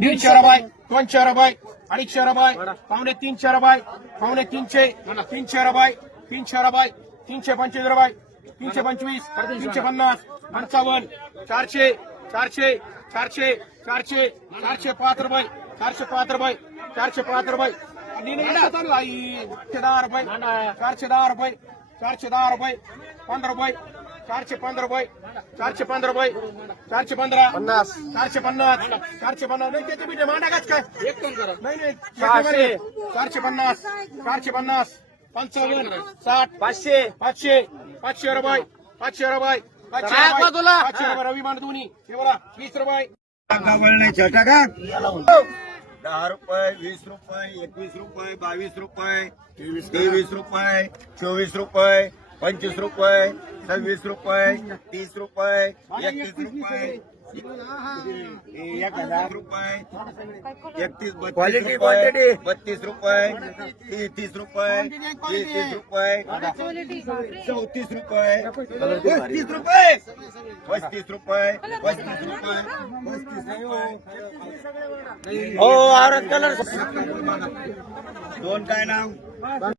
दीडशे रुपये दोनशे रुपये अडीच रुपये पावणे तीनशे रुपये पावणे तीनशे तीनशे रुपये तीनशे रुपये तीनशे पंचवीस रुपये तीनशे पंचवीस तीनशे पन्नास पंचावन्न चारशे चारशे चारशे चारशे चारशे पाच रुपये चारशे पाच रुपये चारशे पाच रुपये चारशे दहा रुपये चारशे दहा रुपये चारशे दहा रुपये पंधरा रुपये. चारशे पंधरा रुपये चारशे पंधरा रुपये चारशे पंधरा पन्नास. चारशे पन्नास चारशे पन्नास. नाही त्याचे बिटे मांडा काच काय? नाही नाही चारशे चारशे पन्नास चारशे पन्नास पंचावन्न साठ पाचशे. पाचशे पाचशे रुपये पाचशे रुपये पाचशे रुपये पाचशे रुपये रवी मांड दोन्ही. वीस रुपये. दहा रुपये वीस रुपये एकवीस रुपये बावीस रुपये तेवीस रुपये चोवीस रुपये पंचवीस रुपये सव्वीस रुपये तीस रुपये एकतीस रुपये एक हज़ार रुपये एकतीस क्वालिटी क्वांटिटी बत्तीस रुपये तीस रुपये तीस रुपये चौतीस रुपये पस्तीस रुपये पस्तीस रुपये पस्तीस रुपये पस्तीस रुपये हो औरत कलर दोन काय नाव?